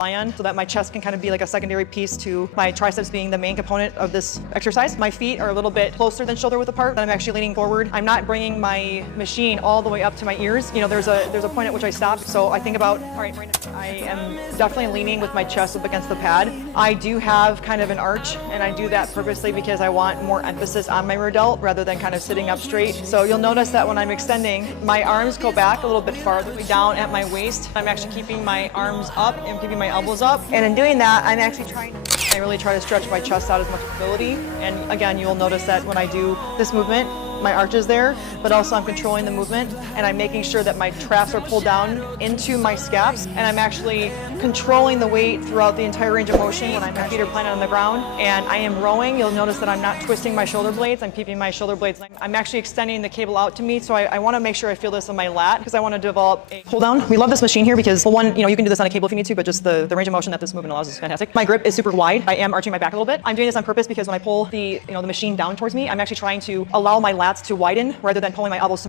lie on so that my chest can kind of be like a secondary piece to my triceps being the main component of this exercise. My feet are a little bit closer than shoulder width apart, and I'm actually leaning forward. I'm not bringing my machine all the way up to my ears. You know, there's a point at which I stop. So I think about, all right, I am definitely leaning with my chest up against the pad. I do have kind of an arch, and I do that purposely because I want more emphasis on my rear delt rather than kind of sitting up straight. So you'll notice that when I'm extending, my arms go back a little bit farther down at my waist. I'm actually keeping my arms up and keeping my elbows up. And in doing that, I'm actually I really try to stretch my chest out as much as ability. And again, you'll notice that when I do this movement, my arch is there, but also I'm controlling the movement, and I'm making sure that my traps are pulled down into my scaps, and I'm actually controlling the weight throughout the entire range of motion when my feet are planted on the ground. And I am rowing. You'll notice that I'm not twisting my shoulder blades. I'm keeping my shoulder blades. I'm actually extending the cable out to me, so I want to make sure I feel this on my lat because I want to develop a pull down. We love this machine here because, well, one, you know, you can do this on a cable if you need to, but just the range of motion that this movement allows is fantastic. My grip is super wide. I am arching my back a little bit. I'm doing this on purpose because when I pull the machine down towards me, I'm actually trying to allow my lats to widen rather than pulling my elbows